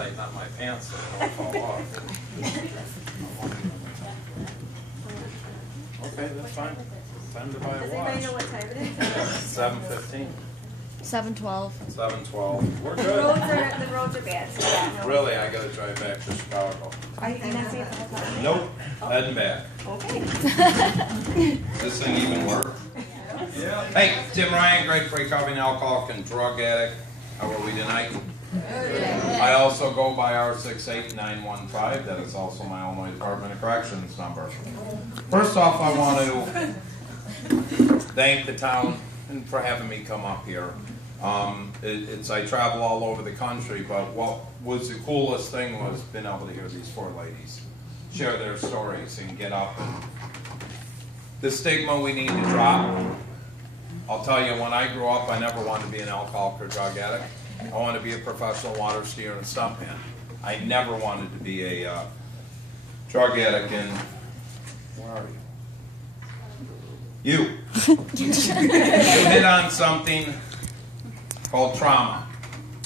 tighten on my pants so they don't fall off. Okay, that's fine. Time to buy a watch. Does anybody know what time it is? 7:15. 7:12. 7:12. We're The good. roads are bad. So yeah, no. Really, I gotta drive back to Chicago. Are you not seeing the whole time? Nope. Heading back. Okay. This thing even work? Yeah. Hey, Tim Ryan, Great for Recovering Alcoholic and Drug Addict. How are we tonight? I also go by R68915. That is also my Illinois Department of Corrections number. First off, I want to thank the town for having me come up here. I travel all over the country, but what was the coolest thing was being able to hear these four ladies share their stories and get up. And the stigma we need to drop. I'll tell you, when I grew up, I never wanted to be an alcoholic or drug addict. I wanted to be a professional water skier and stuntman. I never wanted to be a drug addict. And where are you? You hit on something called trauma.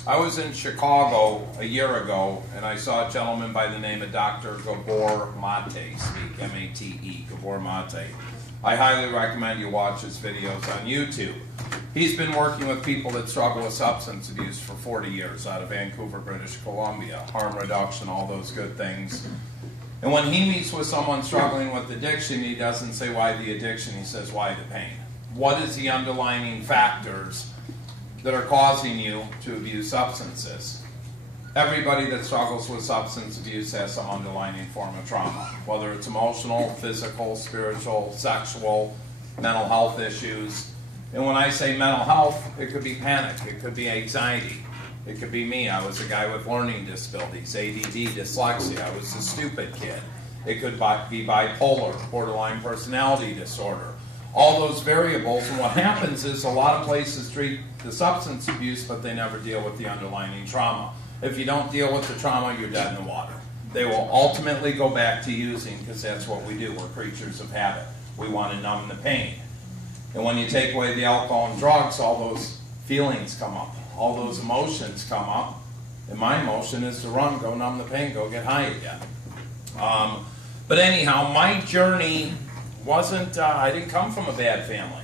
I was in Chicago a year ago, and I saw a gentleman by the name of Dr. Gabor Mate speak, M-A-T-E, Gabor Mate. I highly recommend you watch his videos on YouTube. He's been working with people that struggle with substance abuse for 40 years out of Vancouver, British Columbia, harm reduction, all those good things. And when he meets with someone struggling with addiction, he doesn't say why the addiction, he says why the pain. What is the underlying factors that are causing you to abuse substances? Everybody that struggles with substance abuse has some underlying form of trauma, whether it's emotional, physical, spiritual, sexual, mental health issues. And when I say mental health, it could be panic, it could be anxiety, it could be me. I was a guy with learning disabilities, ADD, dyslexia. I was a stupid kid. It could be bipolar, borderline personality disorder. All those variables, and what happens is a lot of places treat the substance abuse, but they never deal with the underlying trauma. If you don't deal with the trauma, you're dead in the water. They will ultimately go back to using, because that's what we do. We're creatures of habit. We want to numb the pain. And when you take away the alcohol and drugs, all those feelings come up. All those emotions come up. And my emotion is to run, go numb the pain, go get high again. But anyhow, my journey wasn't, I didn't come from a bad family.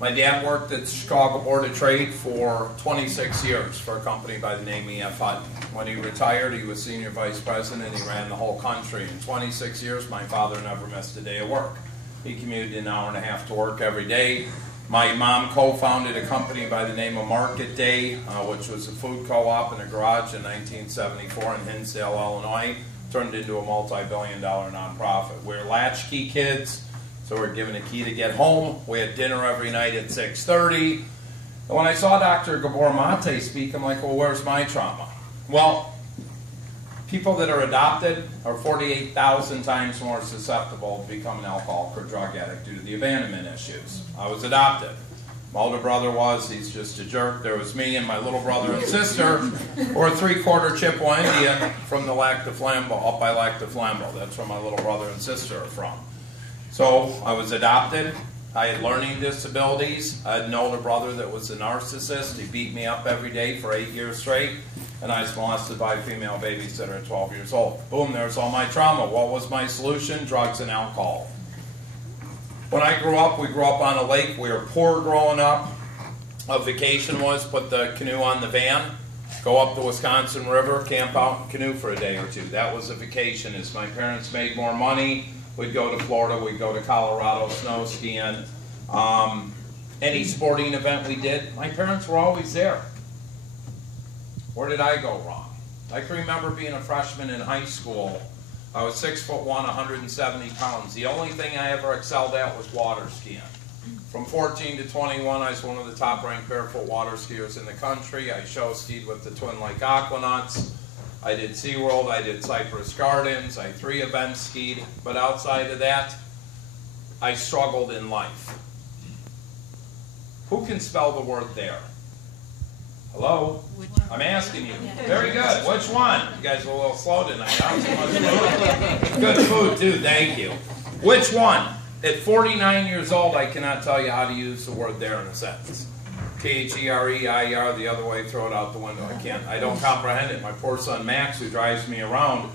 My dad worked at the Chicago Board of Trade for 26 years for a company by the name E.F. Hutton. When he retired, he was senior vice president and he ran the whole country. In 26 years, my father never missed a day of work. He commuted an hour and a half to work every day. My mom co-founded a company by the name of Market Day, which was a food co-op in a garage in 1974 in Hinsdale, Illinois. Turned into a multi-billion-dollar nonprofit. We're latchkey kids, so we're given a key to get home. We had dinner every night at 6:30. And when I saw Dr. Gabor Mate speak, I'm like, well, where's my trauma? Well, people that are adopted are 48,000 times more susceptible to become an alcoholic or drug addict due to the abandonment issues. I was adopted. My older brother was, he's just a jerk. There was me and my little brother and sister, or a 3/4 Chippewa Indian from the Lac de Flambeau, up by Lac de Flambeau. That's where my little brother and sister are from. So I was adopted. I had learning disabilities. I had an older brother that was a narcissist. He beat me up every day for 8 years straight. And I was molested by a female babysitter at 12 years old. Boom, there's all my trauma. What was my solution? Drugs and alcohol. When I grew up, we grew up on a lake. We were poor growing up. A vacation was put the canoe on the van, go up the Wisconsin River, camp out in canoe for a day or two. That was a vacation. As my parents made more money, we'd go to Florida, we'd go to Colorado, snow skiing. Any sporting event we did, my parents were always there. Where did I go wrong? I can remember being a freshman in high school. I was 6'1", 170 pounds. The only thing I ever excelled at was water skiing. From 14 to 21, I was one of the top-ranked barefoot water skiers in the country. I show skied with the Twin Lake Aquanauts. I did SeaWorld, I did Cypress Gardens, I 3 events skied. But outside of that, I struggled in life. Who can spell the word there? Hello? I'm asking you. Very good. Which one? You guys are a little slow tonight. Good food, too. Thank you. Which one? At 49 years old, I cannot tell you how to use the word there in a sentence. T-H-E-R-E-I-E-R, the other way, throw it out the window. I don't comprehend it. My poor son Max, who drives me around,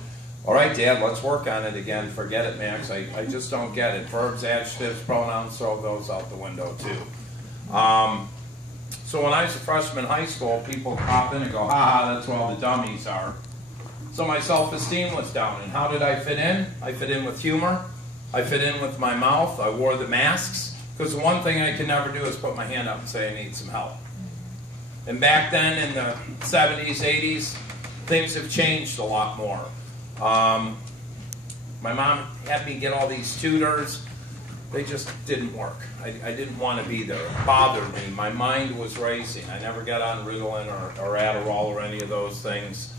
all right, Dad, let's work on it again. Forget it, Max. I just don't get it. Verbs, adjectives, pronouns, throw those out the window, too. So when I was a freshman in high school, people pop in and go, ha, that's where all the dummies are. So my self-esteem was down. And how did I fit in? I fit in with humor. I fit in with my mouth. I wore the masks. Because the one thing I could never do is put my hand up and say I need some help. And back then in the 70s, 80s, things have changed a lot more. My mom had me get all these tutors. They just didn't work. I didn't want to be there. It bothered me. My mind was racing. I never got on Ritalin or Adderall or any of those things.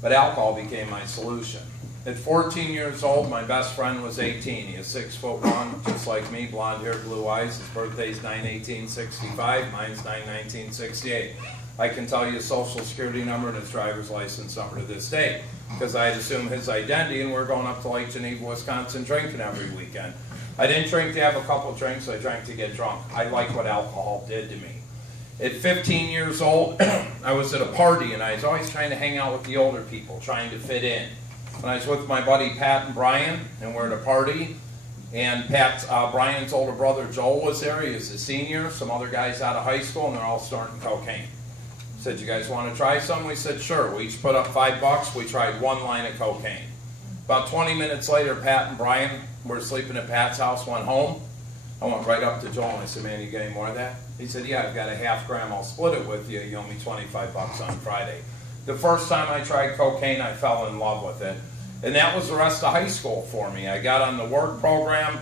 But alcohol became my solution. At 14 years old, my best friend was 18. He is 6'1", just like me, blonde hair, blue eyes. His birthday's 9/18/65. Mine's 9/19/68. I can tell you his social security number and his driver's license number to this day, because I had assumed his identity, and we're going up to Lake Geneva, Wisconsin, drinking every weekend. I didn't drink to have a couple drinks. I drank to get drunk. I liked what alcohol did to me. At 15 years old, I was at a party, and I was always trying to hang out with the older people, trying to fit in. And I was with my buddy Pat and Brian, and we're at a party, and Brian's older brother Joel was there. He was a senior, some other guys out of high school, and they're all snorting cocaine. Said, you guys want to try some? We said, sure. We each put up $5. We tried one line of cocaine. About 20 minutes later, Pat and Brian were sleeping at Pat's house, went home. I went right up to Joel and I said, man, you got any more of that? He said, yeah, I've got a ½ gram. I'll split it with you. You owe me $25 on Friday. The first time I tried cocaine, I fell in love with it. And that was the rest of high school for me. I got on the work program.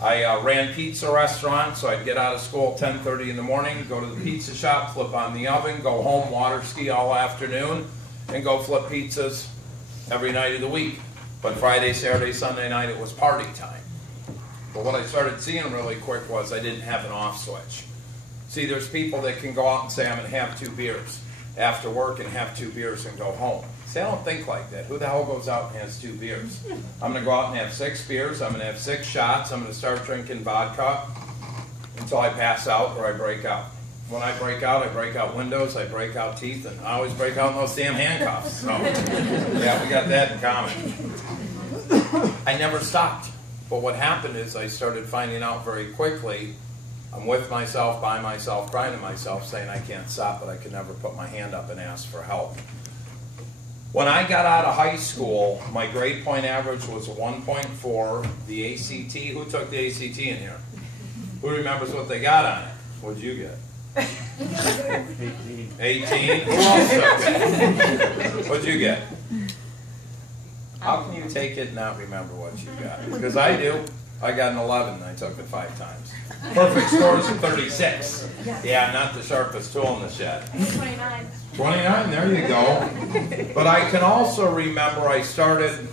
I ran pizza restaurants, so I'd get out of school at 10:30 in the morning, go to the pizza shop, flip on the oven, go home, water ski all afternoon, and go flip pizzas every night of the week. But Friday, Saturday, Sunday night, it was party time. But what I started seeing really quick was I didn't have an off switch. See, there's people that can go out and say, I'm going to have 2 beers after work and have 2 beers and go home. See, I don't think like that. Who the hell goes out and has 2 beers? I'm going to go out and have 6 beers. I'm going to have 6 shots. I'm going to start drinking vodka until I pass out or I break out. When I break out windows, I break out teeth, and I always break out in those damn handcuffs. So, yeah, we got that in common. I never stopped. But what happened is I started finding out very quickly I'm with myself, by myself, crying to myself, saying I can't stop, but I could never put my hand up and ask for help. When I got out of high school, my grade point average was a 1.4. The ACT, who took the ACT in here? Who remembers what they got on it? What'd you get? 18? Who else took it? What'd you get? How can you take it and not remember what you got? Because I do. I got an 11 and I took it 5 times. Perfect score is a 36. Yeah, not the sharpest tool in the shed. 29. 29, there you go. But I can also remember I started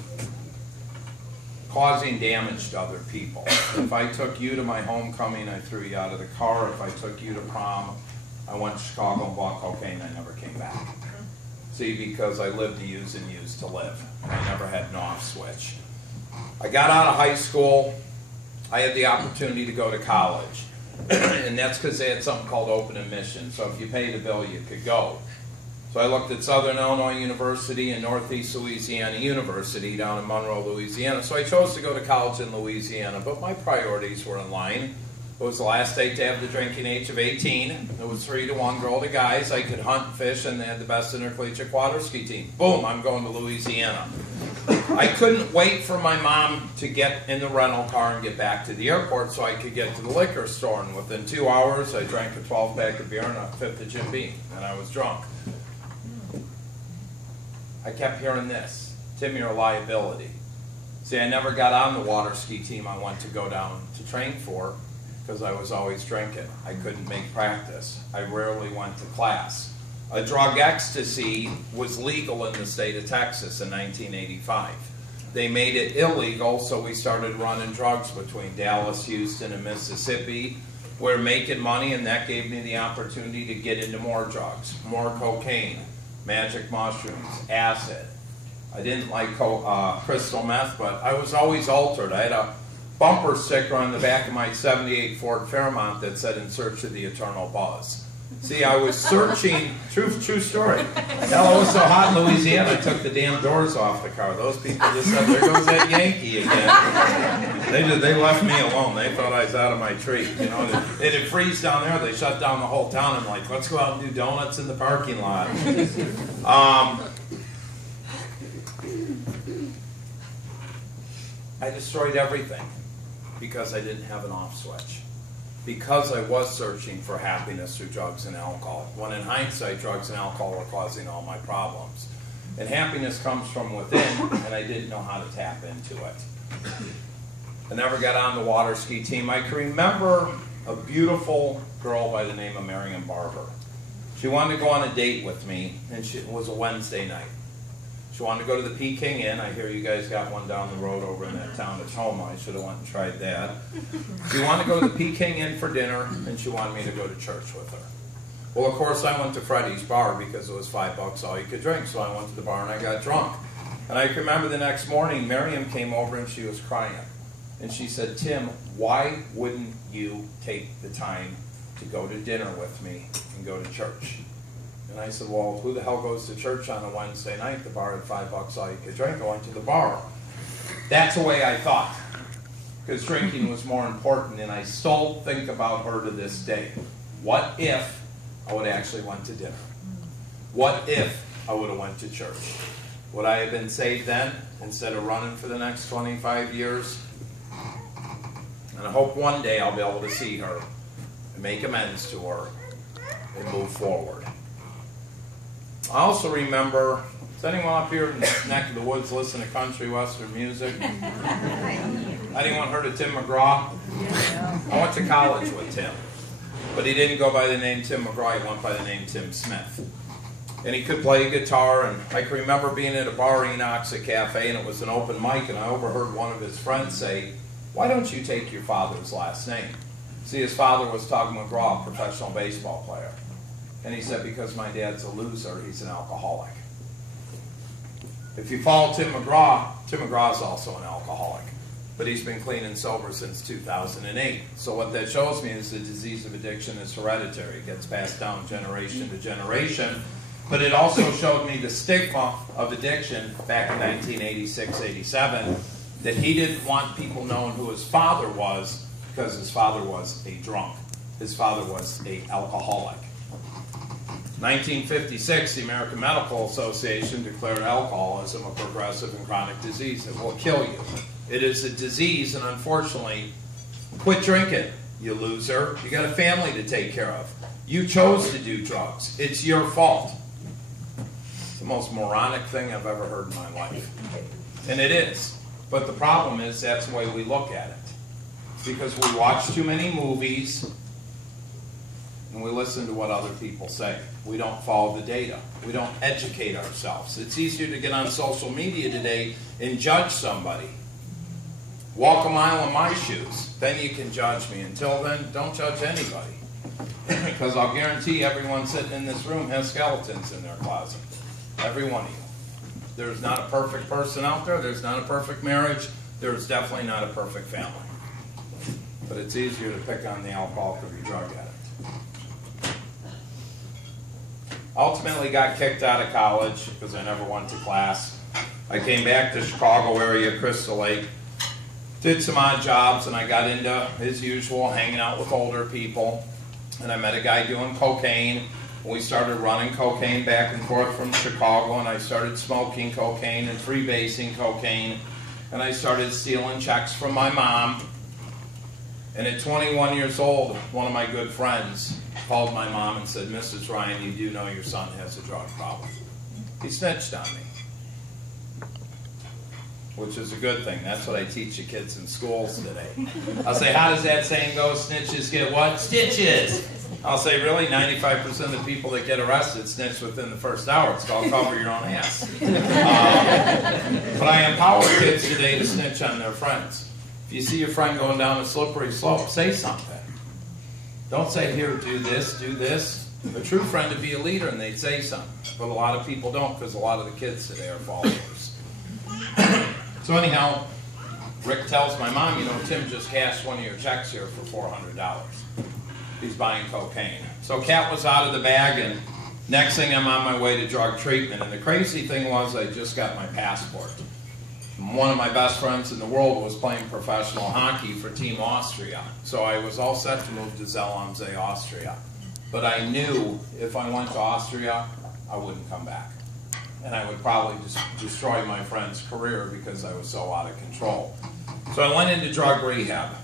causing damage to other people. If I took you to my homecoming, I threw you out of the car. If I took you to prom, I went to Chicago and bought cocaine. I never came back. See, because I lived to use and used to live. I never had an off switch. I got out of high school. I had the opportunity to go to college. And that's because they had something called open admission. So if you paid a bill, you could go. So I looked at Southern Illinois University and Northeast Louisiana University down in Monroe, Louisiana. So I chose to go to college in Louisiana, but my priorities were in line. It was the last state to have the drinking age of 18. It was 3-to-1 girl to guys. I could hunt and fish, and they had the best intercollegiate water ski team. Boom, I'm going to Louisiana. I couldn't wait for my mom to get in the rental car and get back to the airport so I could get to the liquor store. And within 2 hours, I drank a 12-pack of beer and a 5th of Jim Beam, and I was drunk. I kept hearing this, Tim, you're a liability. See, I never got on the water ski team I went to go down to train for because I was always drinking. I couldn't make practice. I rarely went to class. A drug ecstasy was legal in the state of Texas in 1985. They made it illegal, so we started running drugs between Dallas, Houston, and Mississippi. We're making money, and that gave me the opportunity to get into more drugs, more cocaine, magic mushrooms, acid. I didn't like crystal meth, but I was always altered. I had a bumper sticker on the back of my '78 Ford Fairmont that said, "In search of the eternal buzz." See, I was searching, true story. Hell, it was so hot in Louisiana, I took the damn doors off the car. Those people just said, "There goes that Yankee again." They left me alone. They thought I was out of my tree. You know, it'd freeze down there. They shut down the whole town. I'm like, let's go out and do donuts in the parking lot. I destroyed everything because I didn't have an off switch. Because I was searching for happiness through drugs and alcohol, when in hindsight, drugs and alcohol were causing all my problems. And happiness comes from within, and I didn't know how to tap into it. I never got on the water ski team. I can remember a beautiful girl by the name of Marion Barber. She wanted to go on a date with me, and it was a Wednesday night. She wanted to go to the Peking Inn. I hear you guys got one down the road over in that town. It's Homa. I should have went and tried that. She wanted to go to the Peking Inn for dinner, and she wanted me to go to church with her. Well, of course, I went to Freddy's bar because it was $5 all you could drink. So I went to the bar and I got drunk. And I can remember the next morning, Miriam came over and she was crying. And she said, "Tim, why wouldn't you take the time to go to dinner with me and go to church?" And I said, "Well, who the hell goes to church on a Wednesday night? The bar had $5 all you could drink. I went to the bar." That's the way I thought, because drinking was more important, and I still think about her to this day. What if I would have actually went to dinner? What if I would have went to church? Would I have been saved then instead of running for the next 25 years? And I hope one day I'll be able to see her and make amends to her and move forward. I also remember, does anyone up here in the neck of the woods listen to country western music? Anyone heard of Tim McGraw? I went to college with Tim, but he didn't go by the name Tim McGraw, he went by the name Tim Smith. And he could play guitar, and I can remember being at a bar, Enoch's Cafe, and it was an open mic, and I overheard one of his friends say, "Why don't you take your father's last name?" See, his father was Tug McGraw, a professional baseball player. And he said, "Because my dad's a loser, he's an alcoholic." If you follow Tim McGraw is also an alcoholic. But he's been clean and sober since 2008. So what that shows me is the disease of addiction is hereditary. It gets passed down generation to generation. But it also showed me the stigma of addiction back in 1986, 87, that he didn't want people knowing who his father was because his father was a drunk. His father was an alcoholic. 1956, the American Medical Association declared alcoholism a progressive and chronic disease that will kill you. It is a disease, and unfortunately, quit drinking, you loser. You got a family to take care of. You chose to do drugs. It's your fault. It's the most moronic thing I've ever heard in my life. And it is. But the problem is that's the way we look at it. It's because we watch too many movies and we listen to what other people say. We don't follow the data. We don't educate ourselves. It's easier to get on social media today and judge somebody. Walk a mile in my shoes. Then you can judge me. Until then, don't judge anybody. Because I'll guarantee everyone sitting in this room has skeletons in their closet. Every one of you. There's not a perfect person out there. There's not a perfect marriage. There's definitely not a perfect family. But it's easier to pick on the alcoholic or the drug addict. Ultimately got kicked out of college because I never went to class. I came back to Chicago area, Crystal Lake, did some odd jobs, and I got into, as usual, hanging out with older people. And I met a guy doing cocaine. We started running cocaine back and forth from Chicago, and I started smoking cocaine and freebasing cocaine. And I started stealing checks from my mom. And at 21 years old, one of my good friends called my mom and said, "Mrs. Ryan, you do know your son has a drug problem." He snitched on me, which is a good thing. That's what I teach the kids in schools today. I'll say, how does that saying go? Snitches get what? Stitches. I'll say, really? 95% of the people that get arrested snitch within the first hour. It's called cover your own ass. But I empower kids today to snitch on their friends. If you see your friend going down a slippery slope, say something. Don't say, "Here, do this, do this." A true friend would be a leader, and they'd say something. But a lot of people don't, because a lot of the kids today are followers. So anyhow, Rick tells my mom, you know, Tim just cashed one of your checks here for $400. He's buying cocaine. So Cat was out of the bag, and next thing I'm on my way to drug treatment. And the crazy thing was I just got my passport. One of my best friends in the world was playing professional hockey for Team Austria. So I was all set to move to Zell am See, Austria. But I knew if I went to Austria, I wouldn't come back. And I would probably just destroy my friend's career because I was so out of control. So I went into drug rehab.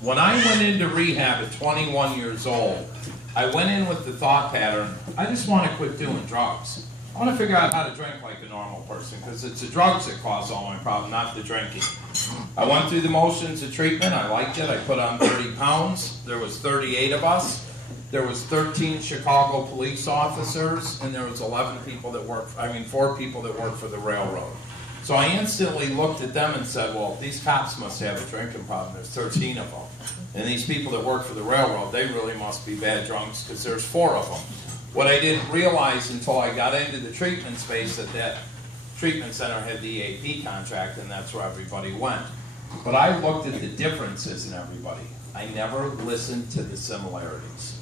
When I went into rehab at 21 years old, I went in with the thought pattern, I just want to quit doing drugs. I want to figure out how to drink like a normal person, because it's the drugs that cause all my problem, not the drinking. I went through the motions of treatment. I liked it. I put on 30 pounds. There was 38 of us. There was 13 Chicago police officers, and there was 11 people that worked, 4 people that worked for the railroad. So I instantly looked at them and said, well, these cops must have a drinking problem. There's 13 of them. And these people that work for the railroad, they really must be bad drunks because there's 4 of them. What I didn't realize until I got into the treatment space that treatment center had the EAP contract, and that's where everybody went. But I looked at the differences in everybody. I never listened to the similarities.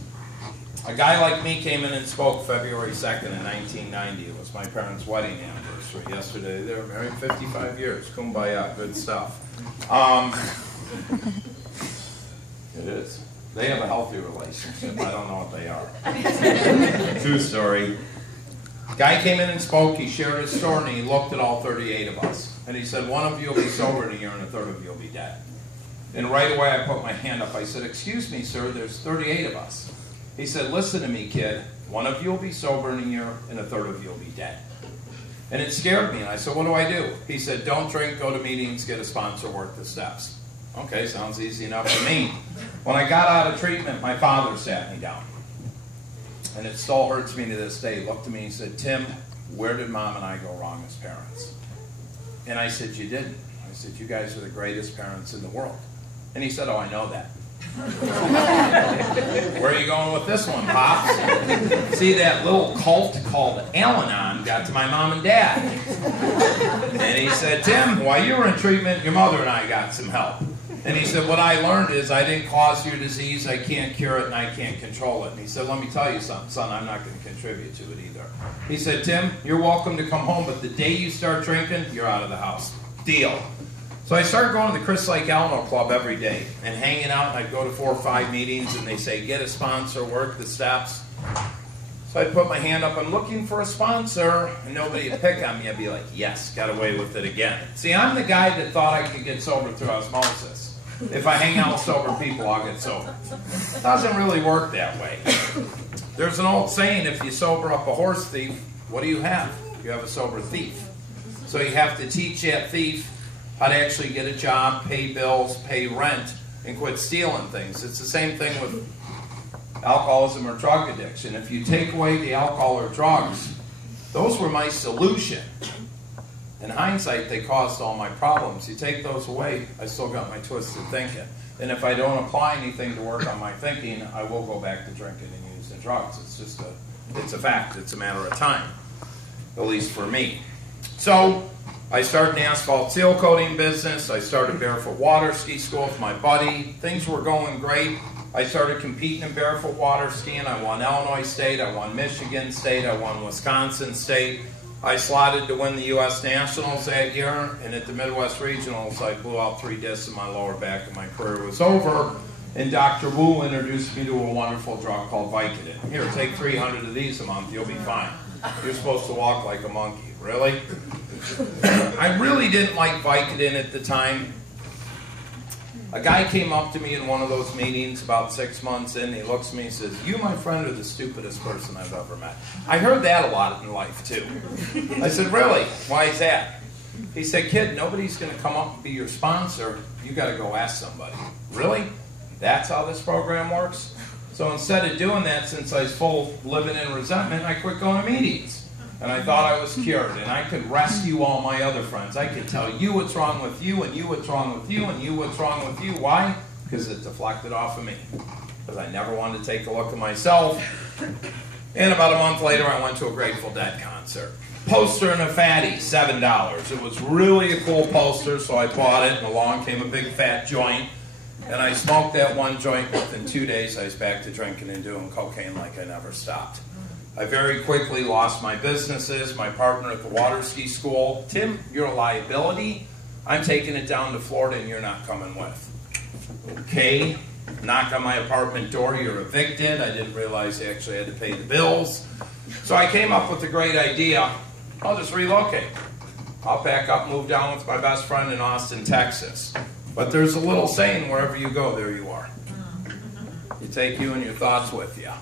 A guy like me came in and spoke February 2nd in 1990. It was my parents' wedding anniversary yesterday. They were married 55 years. Kumbaya, good stuff. It is. They have a healthy relationship. I don't know what they are. True story. Guy came in and spoke. He shared his story, and he looked at all 38 of us. And he said, one of you will be sober in a year, and a third of you will be dead. And right away, I put my hand up. I said, excuse me, sir, there's 38 of us. He said, listen to me, kid. One of you will be sober in a year, and a third of you will be dead. And it scared me, and I said, what do I do? He said, don't drink, go to meetings, get a sponsor, work the steps. Okay, sounds easy enough for me. When I got out of treatment, my father sat me down. And it still hurts me to this day. He looked at me and said, Tim, where did Mom and I go wrong as parents? And I said, you didn't. I said, you guys are the greatest parents in the world. And he said, oh, I know that. Where are you going with this one, Pops? See, that little cult called Al-Anon got to my mom and dad. And he said, Tim, while you were in treatment, your mother and I got some help. And he said, what I learned is I didn't cause your disease, I can't cure it, and I can't control it. And he said, let me tell you something, son, I'm not going to contribute to it either. He said, Tim, you're welcome to come home, but the day you start drinking, you're out of the house. Deal. So I started going to the Chris Lake Alamo Club every day and hanging out, and I'd go to 4 or 5 meetings, and they say, get a sponsor, work the steps. So I'd put my hand up, I'm looking for a sponsor, and nobody would pick on me. I'd be like, yes, got away with it again. See, I'm the guy that thought I could get sober through osmosis. If I hang out with sober people, I'll get sober. It doesn't really work that way. There's an old saying, if you sober up a horse thief, what do you have? You have a sober thief. So you have to teach that thief how to actually get a job, pay bills, pay rent, and quit stealing things. It's the same thing with alcoholism or drug addiction. If you take away the alcohol or drugs, those were my solution. In hindsight, they caused all my problems. You take those away, I still got my twisted thinking. And if I don't apply anything to work on my thinking, I will go back to drinking and using drugs. It's just it's a fact. It's a matter of time, at least for me. So I started an asphalt seal coating business. I started barefoot water ski school with my buddy. Things were going great. I started competing in barefoot water skiing. I won Illinois State. I won Michigan State. I won Wisconsin State. I slotted to win the U.S. Nationals that year, and at the Midwest Regionals, I blew out 3 discs in my lower back, and my career was over. And Dr. Wu introduced me to a wonderful drug called Vicodin. Here, take 300 of these a month, you'll be fine. You're supposed to walk like a monkey. Really? I really didn't like Vicodin at the time. A guy came up to me in one of those meetings about 6 months in, and he looks at me and says, you, my friend, are the stupidest person I've ever met. I heard that a lot in life, too. I said, really? Why is that? He said, kid, nobody's going to come up and be your sponsor. You got to go ask somebody. Really? That's how this program works? So instead of doing that, since I was full living in resentment, I quit going to meetings. And I thought I was cured, and I could rescue all my other friends. I could tell you what's wrong with you, and you what's wrong with you, and you what's wrong with you. Why? Because it deflected off of me. Because I never wanted to take a look at myself. And about a month later, I went to a Grateful Dead concert. Poster and a fatty, $7. It was really a cool poster, so I bought it, and along came a big fat joint. And I smoked that one joint. Within 2 days, I was back to drinking and doing cocaine like I never stopped. I very quickly lost my businesses. My partner at the water ski school, Tim, you're a liability. I'm taking it down to Florida, and you're not coming with. Okay, knock on my apartment door, you're evicted. I didn't realize I actually had to pay the bills. So I came up with a great idea. I'll just relocate. I'll pack up, move down with my best friend in Austin, Texas. But there's a little saying, wherever you go, there you are. You take you and your thoughts with you.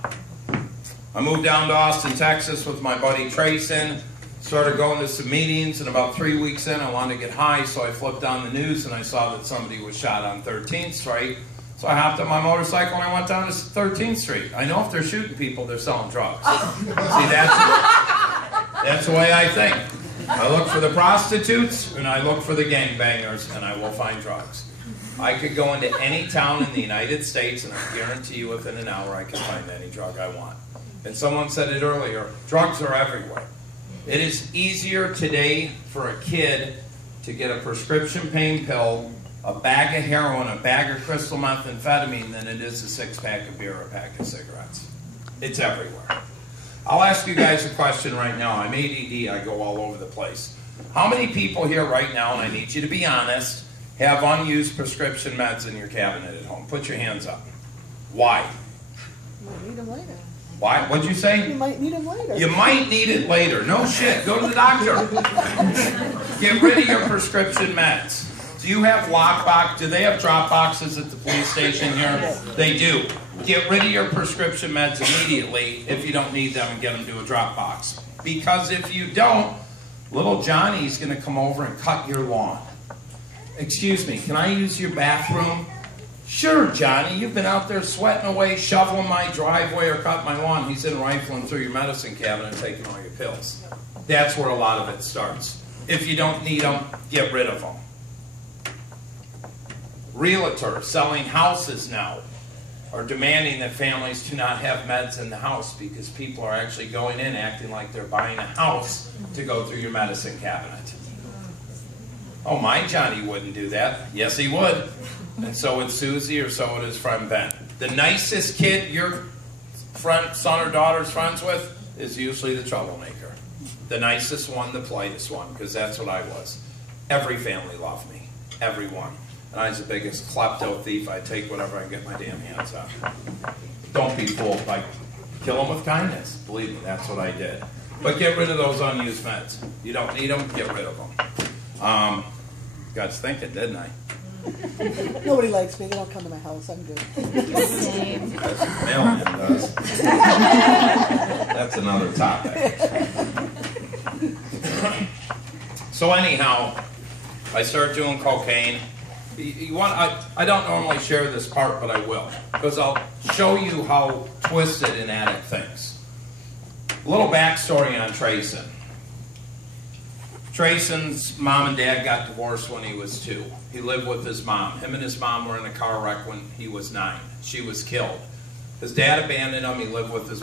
I moved down to Austin, Texas with my buddy Trayson. Started going to some meetings, and about 3 weeks in, I wanted to get high, so I flipped on the news and I saw that somebody was shot on 13th Street. So I hopped on my motorcycle and I went down to 13th Street. I know if they're shooting people, they're selling drugs. See, that's the way I think. I look for the prostitutes and I look for the gangbangers, and I will find drugs. I could go into any town in the United States, and I guarantee you within an hour I can find any drug I want. And someone said it earlier, drugs are everywhere. It is easier today for a kid to get a prescription pain pill, a bag of heroin, a bag of crystal methamphetamine than it is a 6-pack of beer or a pack of cigarettes. It's everywhere. I'll ask you guys a question right now. I'm ADD, I go all over the place. How many people here right now, and I need you to be honest, have unused prescription meds in your cabinet at home? Put your hands up. Why? We'll need them later. Why? What'd you say? You might need them later. You might need it later. No shit. Go to the doctor. Get rid of your prescription meds. Do you have lockbox? Do they have drop boxes at the police station here? They do. Get rid of your prescription meds immediately if you don't need them, and get them to a drop box. Because if you don't, little Johnny's going to come over and cut your lawn. Excuse me, can I use your bathroom? Sure, Johnny, you've been out there sweating away, shoveling my driveway or cutting my lawn. He's in rifling through your medicine cabinet and taking all your pills. That's where a lot of it starts. If you don't need them, get rid of them. Realtors selling houses now are demanding that families do not have meds in the house, because people are actually going in acting like they're buying a house to go through your medicine cabinet. Oh, my Johnny wouldn't do that. Yes, he would. And so would Susie, or so would his friend Ben. The nicest kid your son or daughter's friends with is usually the troublemaker. The nicest one, the politest one, because that's what I was. Every family loved me. Everyone. And I was the biggest klepto thief. I'd take whatever I can get my damn hands on. Don't be fooled. Like, kill them with kindness. Believe me, that's what I did. But get rid of those unused meds. You don't need them, get rid of them. Got thinking, didn't I? Nobody likes me. They don't come to my house. I'm good. Same. That's what mailman does. That's another topic. So anyhow, I started doing cocaine. I don't normally share this part, but I will, because I'll show you how twisted an addict thinks. A little backstory on Trayson. Trayson's mom and dad got divorced when he was 2. He lived with his mom. Him and his mom were in a car wreck when he was 9. She was killed. His dad abandoned him. He lived with his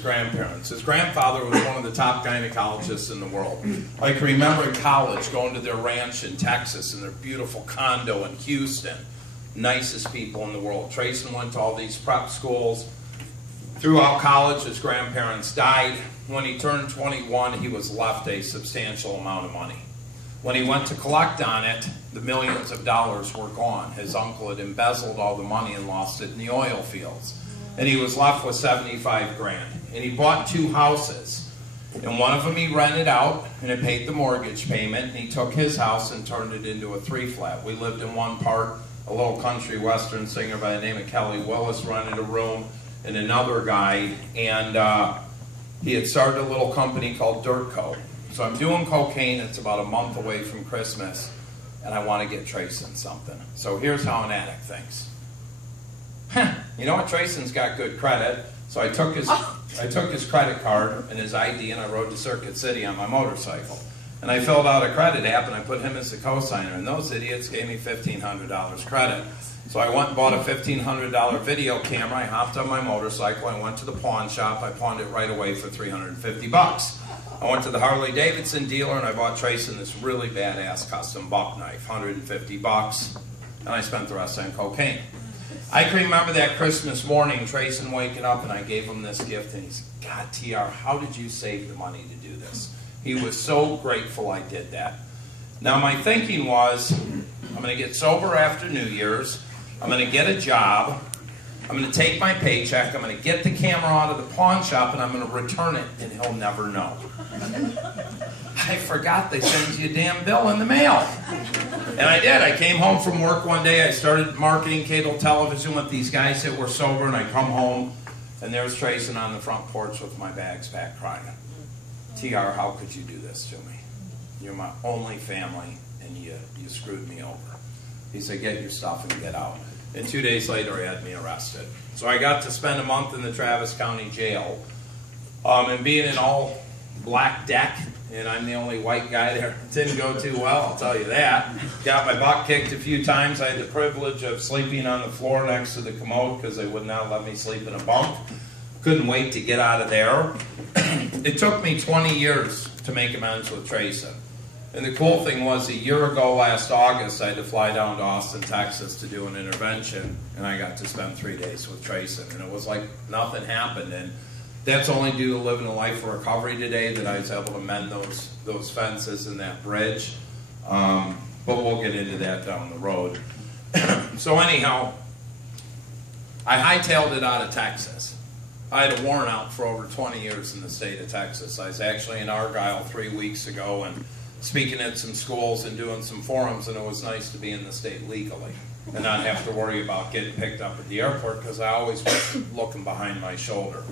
grandparents. His grandfather was one of the top gynecologists in the world. I can remember in college going to their ranch in Texas and their beautiful condo in Houston. Nicest people in the world. Trayson went to all these prep schools. Throughout college, his grandparents died. When he turned 21, he was left a substantial amount of money. When he went to collect on it, the millions of dollars were gone. His uncle had embezzled all the money and lost it in the oil fields. And he was left with 75 grand. And he bought 2 houses. And one of them he rented out, and it paid the mortgage payment. And he took his house and turned it into a 3-flat. We lived in one part. A little country western singer by the name of Kelly Willis rented a room, and another guy. And he had started a little company called Dirt Co. So I'm doing cocaine. It's about a month away from Christmas, and I want to get Trayson something. So here's how an addict thinks. You know what? Trayson's got good credit. So I took his credit card and his ID, and I rode to Circuit City on my motorcycle. And I filled out a credit app, and I put him as the co-signer. And those idiots gave me $1,500 credit. So I went and bought a $1,500 video camera. I hopped on my motorcycle. I went to the pawn shop. I pawned it right away for $350. I went to the Harley Davidson dealer and I bought Trayson this really badass custom buck knife, $150, and I spent the rest on cocaine. I can remember that Christmas morning, Trayson waking up, and I gave him this gift, and he's, God, TR, how did you save the money to do this? He was so grateful I did that. Now, my thinking was, I'm going to get sober after New Year's, I'm going to get a job, I'm going to take my paycheck, I'm going to get the camera out of the pawn shop, and I'm going to return it, and he'll never know. I forgot they send you a damn bill in the mail. And I did. I came home from work one day. I started marketing cable television with these guys that were sober, and I come home, and there's Trayson on the front porch with my bags packed crying. TR, how could you do this to me? You're my only family, and you screwed me over. He said, get your stuff and get out. And 2 days later, he had me arrested. So I got to spend a month in the Travis County Jail. And being an all-black deck, and I'm the only white guy there, it didn't go too well, I'll tell you that. Got my butt kicked a few times. I had the privilege of sleeping on the floor next to the commode because they would not let me sleep in a bunk. Couldn't wait to get out of there. It took me 20 years to make amends with Trayson. And the cool thing was, a year ago last August, I had to fly down to Austin, Texas to do an intervention, and I got to spend 3 days with Trayson. And it was like nothing happened. And that's only due to living a life of recovery today that I was able to mend those fences and that bridge. But we'll get into that down the road. So anyhow, I hightailed it out of Texas. I had a warrant out for over 20 years in the state of Texas. I was actually in Argyle 3 weeks ago and speaking at some schools and doing some forums, and it was nice to be in the state legally and not have to worry about getting picked up at the airport because I always was looking behind my shoulder.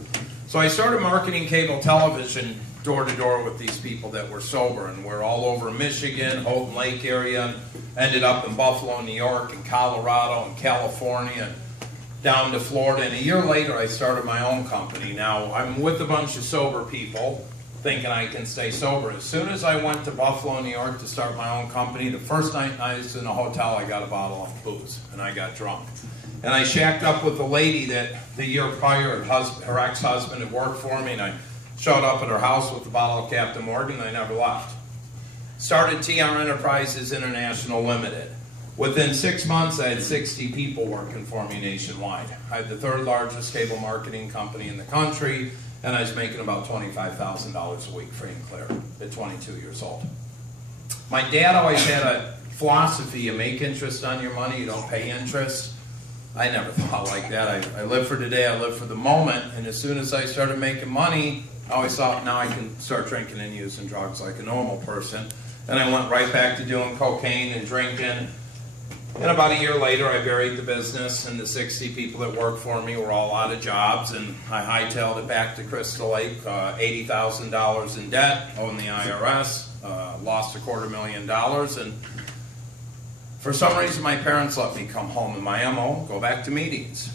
So I started marketing cable television door to door with these people that were sober, and we're all over Michigan, Houghton Lake area, and ended up in Buffalo, New York, and Colorado, and California, and down to Florida. And a year later, I started my own company. Now, I'm with a bunch of sober people, thinking I can stay sober. As soon as I went to Buffalo, New York to start my own company, the first night I was in a hotel, I got a bottle of booze, and I got drunk. And I shacked up with a lady that the year prior, her ex-husband had worked for me, and I showed up at her house with a bottle of Captain Morgan, and I never left. Started TR Enterprises International Limited. Within 6 months, I had 60 people working for me nationwide. I had the third largest cable marketing company in the country, and I was making about $25,000 a week free and clear at 22 years old. My dad always had a philosophy, you make interest on your money, you don't pay interest. I never thought like that. I live for today, I live for the moment, and as soon as I started making money, I always thought, now I can start drinking and using drugs like a normal person. And I went right back to doing cocaine and drinking. And about a year later, I buried the business, and the 60 people that worked for me were all out of jobs, and I hightailed it back to Crystal Lake, $80,000 in debt, owing the IRS, lost $250,000, and for some reason my parents let me come home, and my MO, go back to meetings.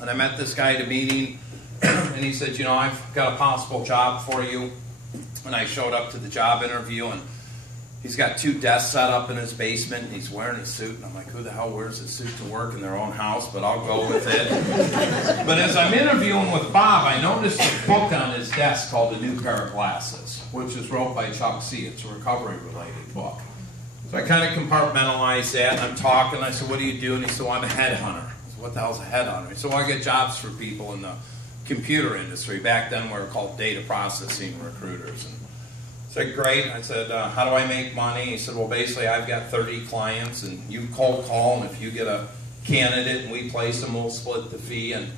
And I met this guy at a meeting, and he said, you know, I've got a possible job for you. And I showed up to the job interview, and he's got 2 desks set up in his basement, and he's wearing a suit, and I'm like, who the hell wears a suit to work in their own house? But I'll go with it. But as I'm interviewing with Bob, I noticed a book on his desk called A New Pair of Glasses, which is wrote by Chuck C. It's a recovery-related book. So I kind of compartmentalized that, and I'm talking, I said, what do you do? And he said, well, I'm a headhunter. I said, what the hell's a headhunter? He said, well, I get jobs for people in the computer industry. Back then, we were called data processing recruiters. And I said, great. I said, how do I make money? He said, well, basically, I've got 30 clients, and you cold call, and if you get a candidate and we place them, we'll split the fee. And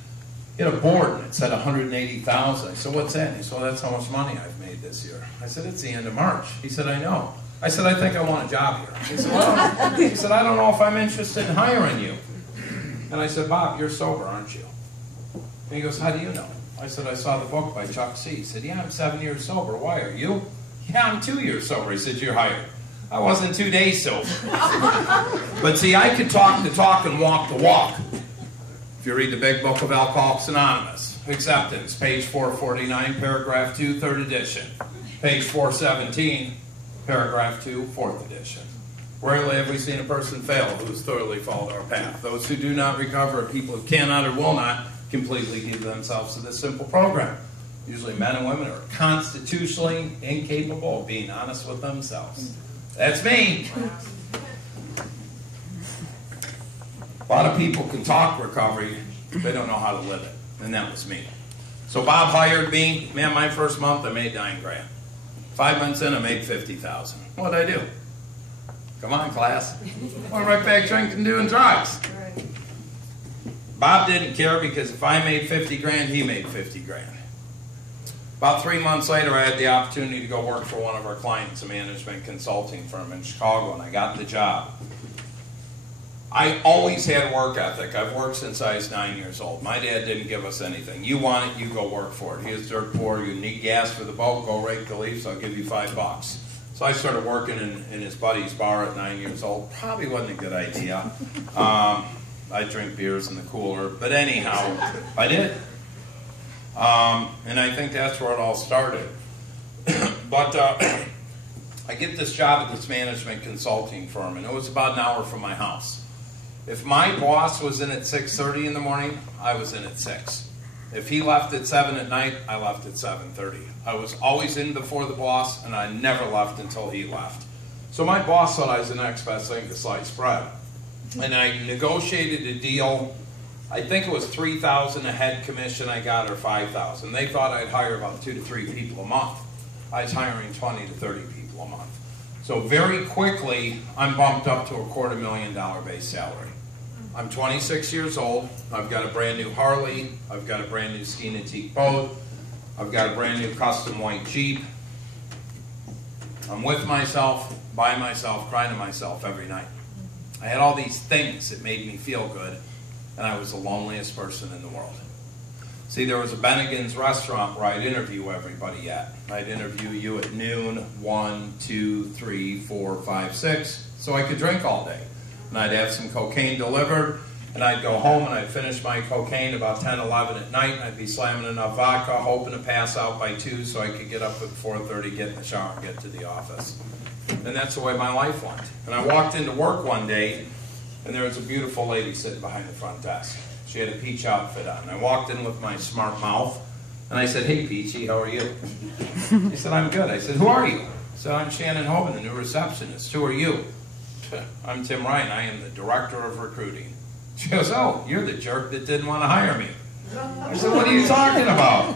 he had a board, and it said $180,000. I said, what's that? And he said, well, that's how much money I've made this year. I said, it's the end of March. He said, I know. I said, I think I want a job here. He said, well, he said, I don't know if I'm interested in hiring you. And I said, Bob, you're sober, aren't you? And he goes, how do you know? I said, I saw the book by Chuck C. He said, yeah, I'm 7 years sober. Why, are you? Yeah, I'm 2 years sober. He said, you're hired. I wasn't 2 days sober. But see, I could talk the talk and walk the walk. If you read the big book of Alcoholics Anonymous, Acceptance, page 449, paragraph 2, 3rd edition. Page 417, paragraph 2, 4th edition. Rarely have we seen a person fail who has thoroughly followed our path. Those who do not recover are people who cannot or will not completely give themselves to this simple program. Usually men and women are constitutionally incapable of being honest with themselves. That's me. A lot of people can talk recovery, they don't know how to live it. And that was me. So Bob hired me. Man, my first month I made $9,000. 5 months in I made $50,000. What'd I do? Come on, class. Went right back drinking, doing drugs. Bob didn't care because if I made $50,000, he made $50,000. About 3 months later, I had the opportunity to go work for one of our clients, a management consulting firm in Chicago, and I got the job. I always had work ethic. I've worked since I was 9 years old. My dad didn't give us anything. You want it, you go work for it. He was dirt poor. You need gas for the boat, go rake the leaves, I'll give you $5. So I started working in his buddy's bar at 9 years old. Probably wasn't a good idea. I drink beers in the cooler. But anyhow, I did. And I think that's where it all started. But I get this job at this management consulting firm, and it was about an hour from my house. If my boss was in at 6:30 in the morning, I was in at 6. If he left at 7 at night, I left at 7:30. I was always in before the boss, and I never left until he left. So my boss thought I was the next best thing to sliced bread. And I negotiated a deal. I think it was $3,000 a head commission I got, or $5,000. They thought I'd hire about 2 to 3 people a month. I was hiring 20 to 30 people a month. So very quickly, I'm bumped up to a $250,000 base salary. I'm 26 years old. I've got a brand new Harley. I've got a brand new ski and antique boat. I've got a brand new custom white Jeep. I'm with myself, by myself, crying to myself every night. I had all these things that made me feel good, and I was the loneliest person in the world. See, there was a Bennigan's restaurant where I'd interview everybody at. I'd interview you at noon, 1, 2, 3, 4, 5, 6, so I could drink all day. And I'd have some cocaine delivered, and I'd go home and I'd finish my cocaine about 10, 11 at night, and I'd be slamming enough vodka, hoping to pass out by 2 so I could get up at 4:30, get in the shower, and get to the office. And that's the way my life went. And I walked into work one day, and there was a beautiful lady sitting behind the front desk. She had a peach outfit on. I walked in with my smart mouth, and I said, "Hey, Peachy, how are you?" She said, "I'm good." I said, "Who are you?" I said, "I'm Shannon Hoban, the new receptionist." "Who are you?" "I'm Tim Ryan. I am the director of recruiting." She goes, "Oh, you're the jerk that didn't want to hire me." I said, "What are you talking about?"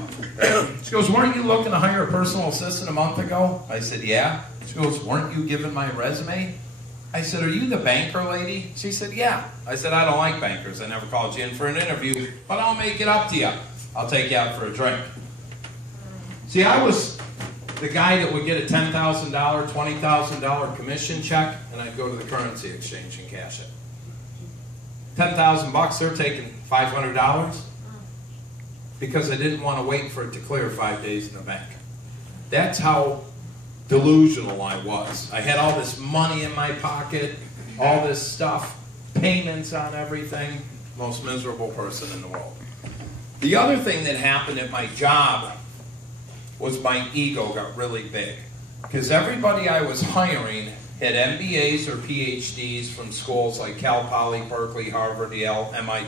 She goes, "Weren't you looking to hire a personal assistant a month ago?" I said, "Yeah." She goes, "Weren't you given my resume?" I said, "Are you the banker lady?" She said, "Yeah." I said, "I don't like bankers. I never called you in for an interview, but I'll make it up to you. I'll take you out for a drink." See, I was the guy that would get a $10,000, $20,000 commission check, and I'd go to the currency exchange and cash it. $10,000, they're taking $500 because I didn't want to wait for it to clear 5 days in the bank. That's how delusional I was. I had all this money in my pocket, all this stuff, payments on everything. Most miserable person in the world. The other thing that happened at my job was my ego got really big. Because everybody I was hiring had MBAs or PhDs from schools like Cal Poly, Berkeley, Harvard, Yale, MIT.